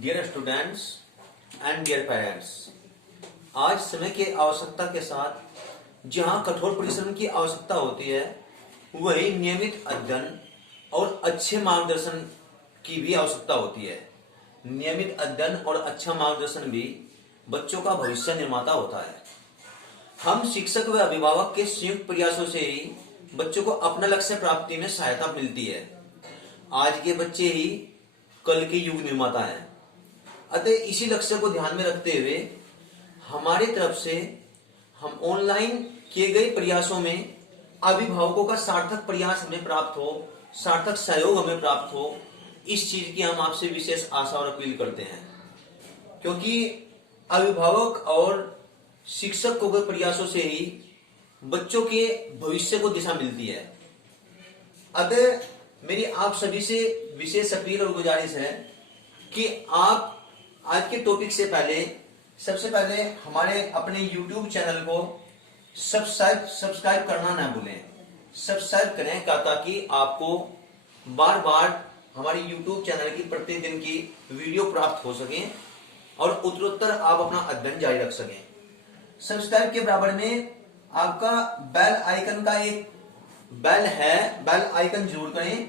Dear students and dear parents, आज समय की आवश्यकता के साथ जहां कठोर परिश्रम की आवश्यकता होती है, वही नियमित अध्ययन और अच्छे मार्गदर्शन की भी आवश्यकता होती है। नियमित अध्ययन और अच्छा मार्गदर्शन भी बच्चों का भविष्य निर्माता होता है। हम शिक्षक व अभिभावक के संयुक्त प्रयासों से ही बच्चों को अपना लक्ष्य प्राप्ति में सहायता मिलती है। आज के बच्चे ही कल के युग निर्माता हैं। अतः इसी लक्ष्य को ध्यान में रखते हुए हमारी तरफ से हम ऑनलाइन किए गए प्रयासों में अभिभावकों का सार्थक प्रयास हमें प्राप्त हो, सार्थक सहयोग हमें प्राप्त हो, इस चीज की हम आपसे विशेष आशा और अपील करते हैं। क्योंकि अभिभावक और शिक्षकों के प्रयासों से ही बच्चों के भविष्य को दिशा मिलती है। अतः मेरी आप सभी से विशेष अपील और गुजारिश है कि आप आज के टॉपिक से पहले सबसे पहले हमारे अपने YouTube चैनल को सब्सक्राइब करना ना भूलें। सब्सक्राइब करें ताकि आपको बार बार हमारे YouTube चैनल की प्रतिदिन की वीडियो प्राप्त हो सके और उत्तरोत्तर आप अपना अध्ययन जारी रख सकें। सब्सक्राइब के बराबर में आपका बेल आइकन का एक बेल है, बेल आइकन जरूर करें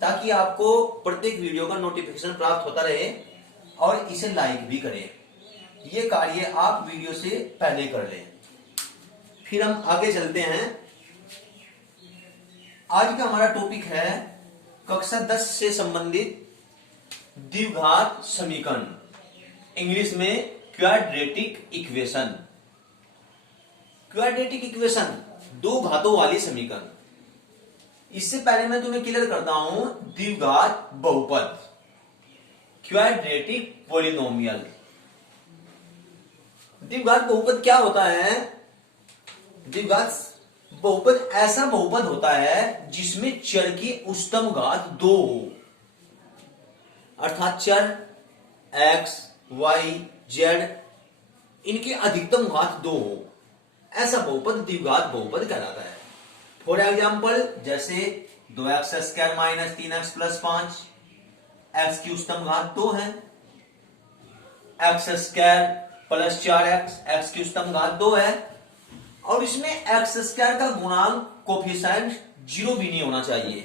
ताकि आपको प्रत्येक वीडियो का नोटिफिकेशन प्राप्त होता रहे और इसे लाइक भी करें। ये कार्य आप वीडियो से पहले कर लें। फिर हम आगे चलते हैं। आज का हमारा टॉपिक है कक्षा 10 से संबंधित द्विघात समीकरण, इंग्लिश में क्वाड्रेटिक इक्वेशन। क्वाड्रेटिक इक्वेशन, दो घातों वाली समीकरण। इससे पहले मैं तुम्हें क्लियर करता हूं द्विघात बहुपद, क्वाड्रेटिक पॉलिनोमियल। द्विघात बहुपद क्या होता है? द्विघात बहुपद ऐसा बहुपद होता है जिसमें चर की उच्चतम घात 2 हो, अर्थात चर x, y, z इनकी अधिकतम घात 2 हो। ऐसा बहुपद द्विघात बहुपद कहलाता है। फॉर एग्जाम्पल, जैसे 2x² minus 3x plus 5, x की उच्चतम घात 2 है, x² प्लस 4x, x की उच्चतम घात 2 है, और इसमें x² का गुणांक कोफिशिएंट 0 भी नहीं होना चाहिए,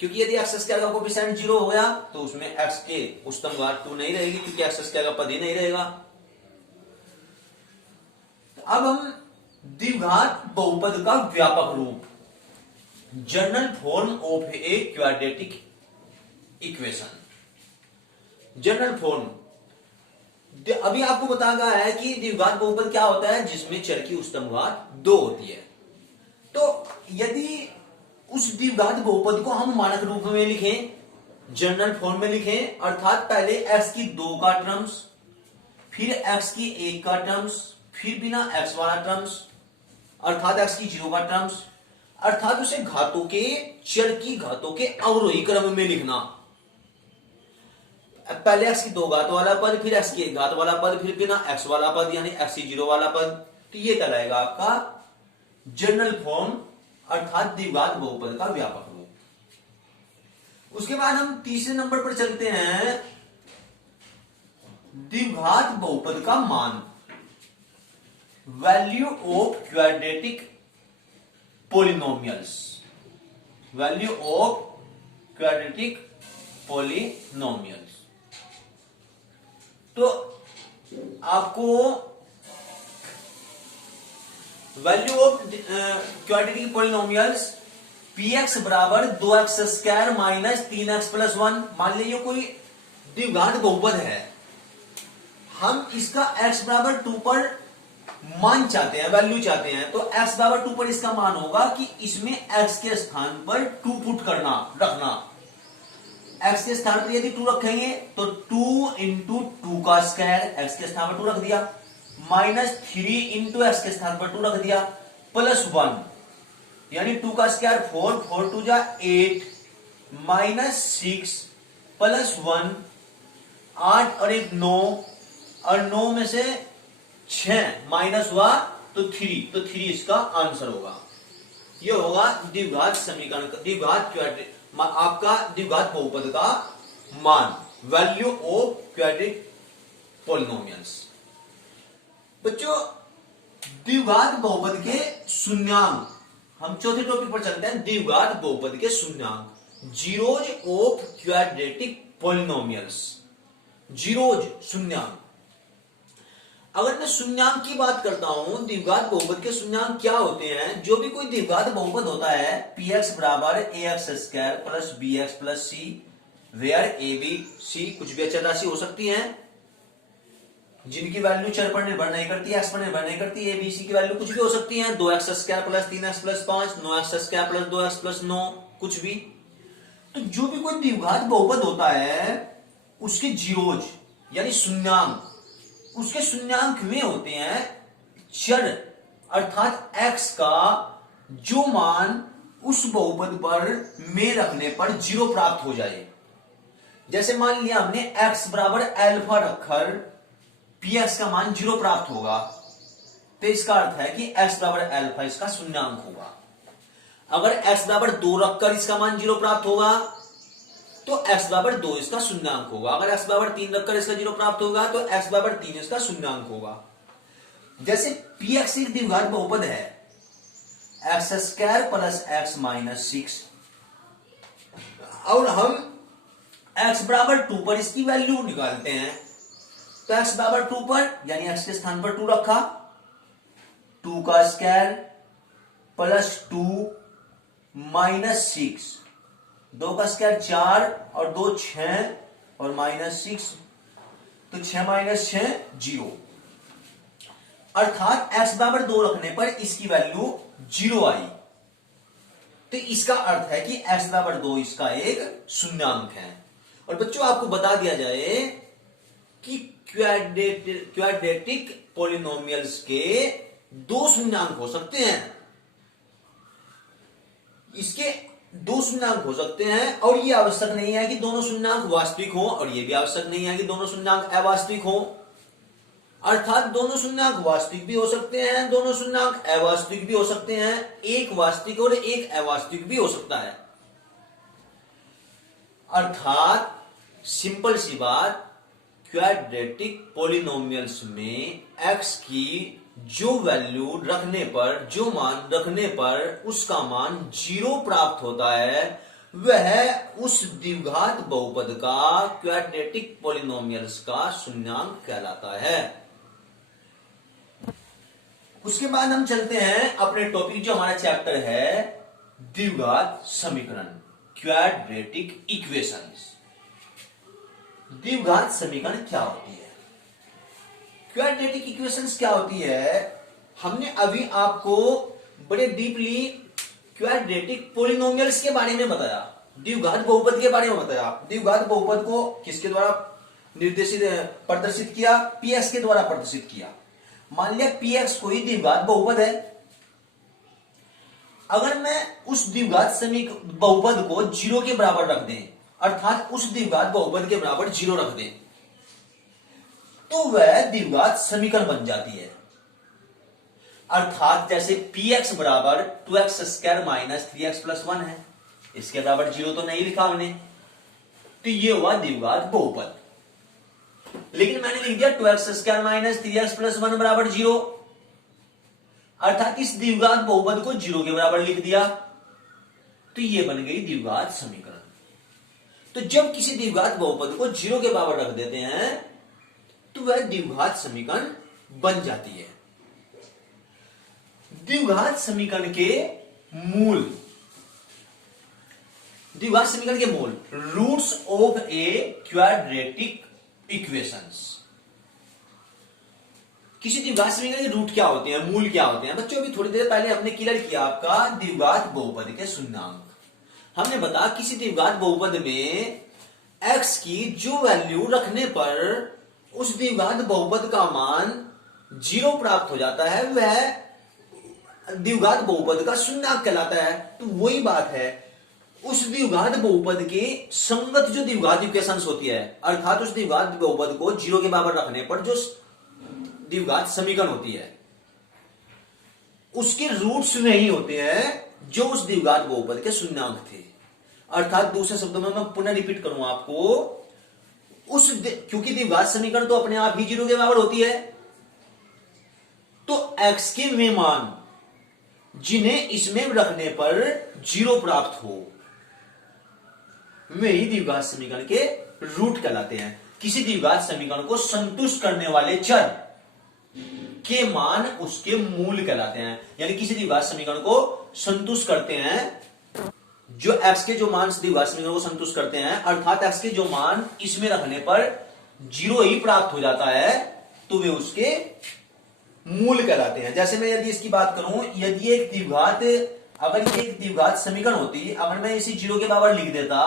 क्योंकि यदि x² का कोफिशिएंट 0 हो गया तो उसमें x के उच्चतम घात 2 नहीं रहेगी, क्योंकि x² का पद ही नहीं रहेगा। अब हम द्विघात बहुपद का व्यापक रूप, general form of a quadratic equation. General form अभी आपको बताया गया है कि द्विघात बहुपद क्या होता है, जिसमें चर की उच्चतम घात 2 होती है। तो यदि उस द्विघात बहुपद को हम मानक रूप में लिखें, जनरल फॉर्म में लिखें, अर्थात पहले x की 2 का टर्म्स, फिर x की 1 का टर्म्स, फिर बिना x वाला टर्म्स, अर्थात x की 0 का टर्म्स, अर्थात उसे घातों के, चर की घातों के अवरोही क्रम में लिखना। पहले x की 2 घात वाला पद, फिर x की 1 घात वाला पद, फिर बिना x वाला पद यानी x की 0 वाला पद। तो ये कहलाएगा आपका जनरल फॉर्म, अर्थात द्विघात बहुपद का व्यापक रूप। उसके बाद हम तीसरे नंबर पर चलते हैं, द्विघात बहुपद का मान, value of quadratic polynomials. Value of quadratic polynomials. तो आपको value of quadratic polynomials px बराबर 2x² माइनस 3x प्लस 1। मान लीजिए कोई द्विघात बहुपद है, हम इसका x बराबर 2 पर मान चाहते हैं, वैल्यू चाहते हैं, तो x बराबर 2 पर इसका मान होगा कि इसमें x के स्थान पर 2 पुट करना, रखना। x के स्थान पर यदि 2 रखेंगे तो 2 इंटू 2 का स्क्वायर, x के स्थान पर 2 रख दिया, माइनस 3 इंटू x के स्थान पर 2 रख दिया, प्लस 1 यानी 2 का स्क्वायर 4, 4 2 जा 8, माइनस 6 प्लस 1, 8 और 1 9, और 9 में से 6 माइनस हुआ तो 3, तो 3 इसका आंसर होगा। यह होगा द्विघात समीकरण, द्विघात आपका द्विघात बहुपद का मान। Value of quadratic polynomials. बच्चों द्विघात बहुपद के शून्यांक, हम चौथे टॉपिक पर चलते हैं। द्विघात बहुपद के शून्यांक, zeros of quadratic polynomials. Zeros शून्यांक, अगर मैं शून्यांक की बात करता हूं, द्विघात बहुपद के शून्यांक क्या होते हैं? जो भी कोई द्विघात बहुपद होता है, px बराबर ax² plus bx plus c, where a b c कुछ भी अचर राशि हो सकती है, जिनकी वैल्यू चर पर निर्भर नहीं करती, x पर निर्भर नहीं करती, a b c की वैल्यू कुछ भी हो सकती है, 2x² plus 3x plus 5, 9x² plus 2x plus 9, कुछ भी। तो जो भी कोई द्विघात बहुपद होता है, उसके जीरोज यानी शून्यांक, उसके शून्यांक वे होते हैं चर, अर्थात x का जो मान उस बहुपद पर में रखने पर जीरो प्राप्त हो जाए। जैसे मान लिया हमने x बराबर अल्फा रखकर px का मान जीरो प्राप्त होगा, तो इसका अर्थ है कि x बराबर अल्फा इसका शून्यांक होगा। अगर x बराबर 2 रखकर इसका मान जीरो प्राप्त होगा, तो x बराबर 2 इसका शून्यांक होगा। अगर x बराबर 3 रखकर इसका जीरो प्राप्त होगा, तो x बराबर 3 इसका शून्यांक होगा। जैसे px एक द्विघात बहुपद है, x² प्लस x माइनस 6, और हम x बराबर 2 पर इसकी वैल्यू निकालते हैं, तो x बराबर 2 पर यानी x के स्थान पर 2 रखा, 2 का स्क्वायर प्लस 2 माइनस 6, 2 का स्क्वायर 4 और 2 6 और माइनस 6, तो 6 माइनस 6 0, अर्थात x बराबर 2 रखने पर इसकी वैल्यू 0 आई। तो इसका अर्थ है कि x बराबर 2 इसका एक शून्यांक है। और बच्चों आपको बता दिया जाए कि क्वाड्रेटिक पॉलिनोमियल्स के 2 शून्यांक हो सकते हैं, इसके 2 शून्यांक हो सकते हैं, और यह आवश्यक नहीं है कि दोनों शून्यांक वास्तविक हो, और यह भी आवश्यक नहीं है कि दोनों शून्यांक अवास्तविक हो। अर्थात दोनों शून्यांक वास्तविक भी हो सकते हैं, दोनों शून्यांक अवास्तविक भी हो सकते हैं, एक वास्तविक और एक अवास्तविक भी हो सकता है। अर्थात सिंपल सी बात, क्वाड्रेटिक पॉलिनोमियल्स में x की जो वैल्यू रखने पर, जो मान रखने पर उसका मान 0 प्राप्त होता है, वह उस द्विघात बहुपद का, क्वाड्रेटिक पॉलिनोमियल्स का शून्यांक कहलाता है। उसके बाद हम चलते हैं अपने टॉपिक, जो हमारा चैप्टर है द्विघात समीकरण, क्वाड्रेटिक इक्वेशंस। द्विघात समीकरण क्या होती है, क्वाड्रेटिक इक्वेशंस क्या होती है? हमने अभी आपको बड़े डीपली क्वाड्रेटिक पॉलिनोमियल्स के बारे में बताया, द्विघात बहुपद के बारे में बताया। द्विघात बहुपद को किसके द्वारा निर्देशित प्रदर्शित किया? px के द्वारा प्रदर्शित किया। मान लिया px कोई द्विघात बहुपद है, अगर मैं उस द्विघात बहुपद को 0 के बराबर रख दें, अर्थात उस द्विघात बहुपद के बराबर 0 रख दें, तो वह द्विघात समीकरण बन जाती है। अर्थात जैसे px बराबर 2x² माइनस 3x प्लस 1 है, इसके बराबर 0 तो नहीं लिखा हमने, तो ये हुआ द्विघात बहुपद। लेकिन मैंने लिख दिया 2x² माइनस 3x प्लस 1 बराबर 0, अर्थात इस द्विघात बहुपद को 0 के बराबर लिख दिया, तो ये बन गई द्विघात समीकरण। तो जब किसी द्विघात बहुपद को 0 के बराबर रख देते हैं, तो वह द्विघात समीकरण बन जाती है। द्विघात समीकरण के मूल, द्विघात समीकरण के मूल, roots of a quadratic equations. किसी द्विघात समीकरण के रूट क्या होते हैं, मूल क्या होते हैं? बच्चों अभी थोड़ी देर पहले हमने क्लियर किया आपका द्विघात बहुपद के शून्यांक। हमने बताया किसी द्विघात बहुपद में x की जो वैल्यू रखने पर उस द्विघात बहुपद का मान 0 प्राप्त हो जाता है, वह द्विघात बहुपद का शून्यांक कहलाता है। तो वही बात है, उस द्विघात बहुपद के संगत जो द्विघात इक्वेशंस होती है, अर्थात उस द्विघात बहुपद को 0 के बराबर रखने पर जो द्विघात समीकरण होती है, उसके रूट्स वही होते हैं जो उस द्विघात बहुपद के शून्यांक थे। अर्थात दूसरे शब्दों में मैं पुनः रिपीट करूं आपको, क्योंकि द्विघात समीकरण तो अपने आप ही 0 के बराबर होती है, तो x के वे मान जिन्हें इसमें रखने पर 0 प्राप्त हो, वे ही द्विघात समीकरण के रूट कहलाते हैं। किसी द्विघात समीकरण को संतुष्ट करने वाले चर के मान उसके मूल कहलाते हैं। यानी किसी द्विघात समीकरण को संतुष्ट करते हैं, जो x के जो मान द्विघात समीकरण को संतुष्ट करते हैं, अर्थात x के जो मान इसमें रखने पर 0 ही प्राप्त हो जाता है, तो वे उसके मूल कहलाते हैं। जैसे मैं यदि इसकी बात करूं, यदि एक द्विघात, अगर ये एक द्विघात समीकरण होती, अगर मैं इसी 0 के बराबर लिख देता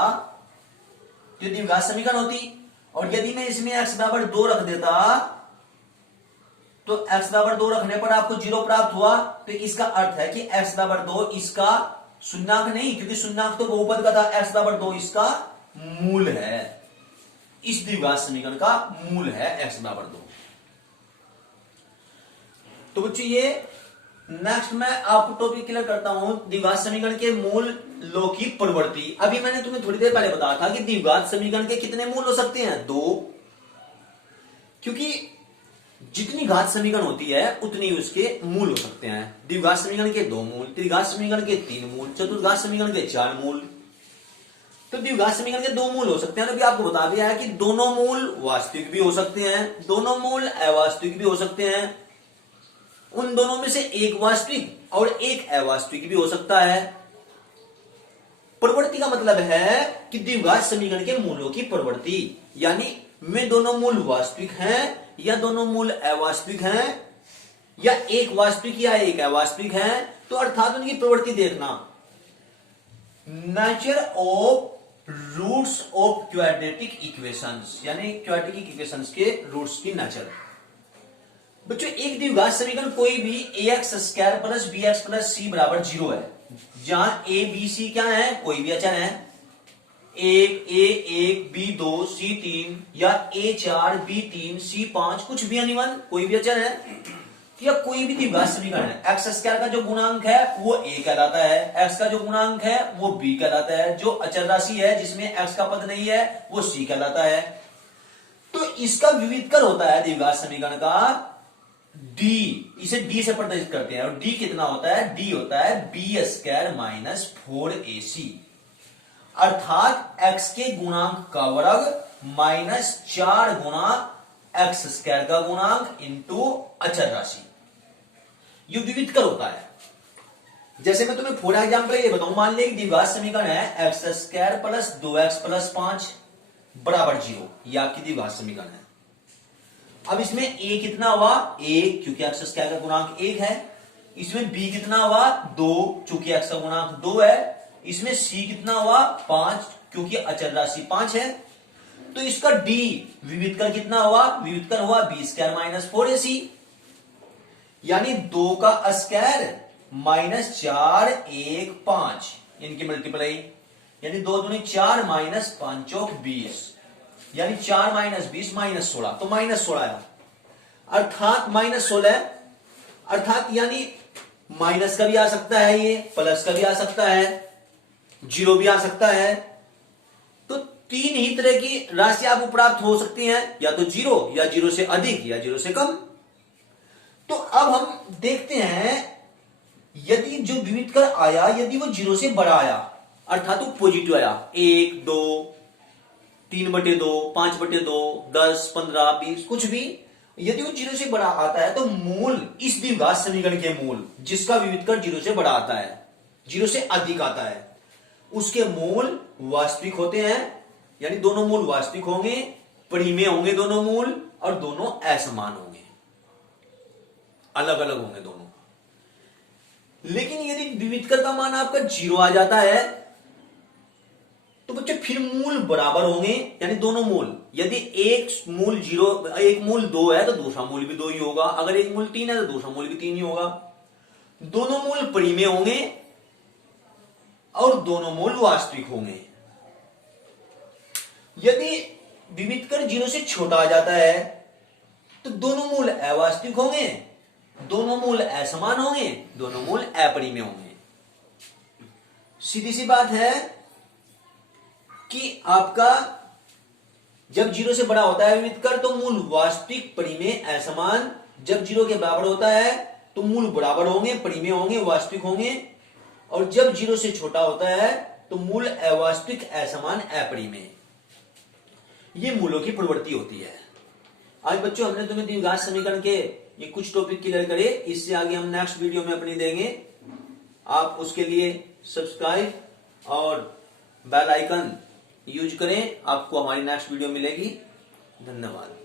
तो द्विघात समीकरण होती, और यदि मैं इसमें x बराबर 2 रख देता तो x बराबर 2 रखने पर आपको 0 प्राप्त हुआ, तो इसका अर्थ है कि x बराबर 2 इसका शून्यांक नहीं, क्योंकि शून्यांक तो बहुपद का था, x बराबर 2 इसका मूल है, इस द्विघात समीकरण का मूल है x बराबर 2। तो बच्चों ये नेक्स्ट मैं आपको टॉपिक क्लियर करता हूं, द्विघात समीकरण के मूल लो की प्रवृत्ति। अभी मैंने तुम्हें थोड़ी देर पहले बताया था कि द्विघात समीकरण के कितने मूल हो सकते हैं, 2, क्योंकि जितनी घात समीकरण होती है उतनी उसके मूल हो सकते हैं। द्विघात समीकरण के 2 मूल, त्रिघात समीकरण के 3 मूल, चतुर्घात समीकरण के 4 मूल। तो द्विघात समीकरण के 2 मूल हो सकते हैं। अभी आपको बता दिया है कि दोनों मूल वास्तविक भी हो सकते हैं, दोनों मूल अवास्तविक भी हो सकते हैं, उन दोनों में से एक वास्तविक और एक अवास्तविक भी हो सकता है। प्रवृत्ति का मतलब है कि द्विघात समीकरण के मूलों की प्रवृत्ति, यानी में दोनों मूल वास्तविक हैं या दोनों मूल अवास्तविक हैं, या एक वास्तविक या एक अवास्तविक है, तो अर्थात उनकी प्रवृत्ति देखना। Nature of roots of quadratic equations, यानी क्वाड्रेटिक इक्वेशंस के रूट्स की नेचर। बच्चों एक द्विघात समीकरण कोई भी ax square plus bx plus c बराबर 0 है, जहां a b c क्या है, कोई भी अचर है, a1 b2 c3 या a4 b3 c5 कुछ भी अनिवन कोई भी अचर है, या कोई भी द्विघात समीकरण है, एक्स स्क्वायर का जो गुणांक है वो a कहलाता है, x का जो गुणांक है वो b कहलाता है, जो अचर राशि है जिसमें x का पद नहीं है वो c कहलाता है। तो इसका विविधकर होता है द्विघात समीकरण का d, इसे d से प्रदर्शित करते हैं, और d कितना होता है, d होता है b स्क्वायर माइनस 4ac, अर्थात x के गुणांक का वर्ग माइनस 4 गुना एक्स स्क्वायर का गुणांक इंटू अचर राशि, ये विविधकर होता है। जैसे मैं तुम्हें फॉर एग्जाम्पल ये बताऊं, मान लिया द्विघात समीकरण है x square plus 2x plus 5 बराबर 0, ये आपकी द्विघात समीकरण है। अब इसमें a कितना हुआ, 1, क्योंकि एक्स स्क्वायर का गुणांक 1 है, इसमें b कितना हुआ, 2, क्योंकि एक्स का गुणांक 2 है, इसमें c कितना हुआ, 5, क्योंकि अचर राशि 5 है। तो इसका d विविधकर कितना हुआ, विविधकर हुआ b स्क्वायर माइनस 4ac, यानी 2 का स्क्वायर माइनस 4 1 5, इनकी मल्टीप्लाई, यानी 2 दूनी 4 माइनस 5 चौक 20, यानी 4 माइनस 20 माइनस 16, तो माइनस 16 है, अर्थात माइनस 16, अर्थात यानी माइनस का भी आ सकता है, ये प्लस का भी आ सकता है, 0 भी आ सकता है। तो 3 ही तरह की राशि आपको प्राप्त हो सकती हैं, या तो 0 या 0 से अधिक या 0 से कम। तो अब हम देखते हैं, यदि जो विविधकर आया यदि वो 0 से बड़ा आया, अर्थात वो पॉजिटिव आया, 1 2 3/2 5/2 10 15 20 कुछ भी, यदि वो 0 से बड़ा आता है तो मूल इस द्विघात समीकरण के मूल जिसका विविधकर 0 से बड़ा आता है, 0 से अधिक आता है, उसके मूल वास्तविक होते हैं, यानी दोनों मूल वास्तविक होंगे, परिमेय होंगे दोनों मूल, और दोनों असमान होंगे, अलग अलग होंगे दोनों। लेकिन यदि विविधकर का मान आपका 0 आ जाता है तो बच्चे फिर मूल बराबर होंगे, यानी दोनों मूल, यदि एक मूल 0 एक मूल 2 है तो दूसरा मूल भी 2 ही होगा, अगर एक मूल 3 है तो दूसरा मूल भी 3 ही होगा, दोनों मूल परिमेय होंगे और दोनों मूल वास्तविक होंगे। यदि विविधकर 0 से छोटा आ जाता है तो दोनों मूल अवास्तविक होंगे, दोनों मूल असमान होंगे, दोनों मूल अपरिमेय होंगे। सीधी सी बात है कि आपका जब 0 से बड़ा होता है विविध कर तो मूल वास्तविक परिमेय असमान, जब 0 के बराबर होता है तो मूल बराबर होंगे, परिमेय होंगे, वास्तविक होंगे, और जब 0 से छोटा होता है तो मूल अवास्तविक, असमान, अपरिमेय। ये मूलों की प्रवृत्ति होती है। आज बच्चों हमने तुम्हें द्विघात समीकरण के ये कुछ टॉपिक क्लियर करे, इससे आगे हम नेक्स्ट वीडियो में अपनी देंगे। आप उसके लिए सब्सक्राइब और बेल आइकन यूज करें, आपको हमारी नेक्स्ट वीडियो मिलेगी। धन्यवाद।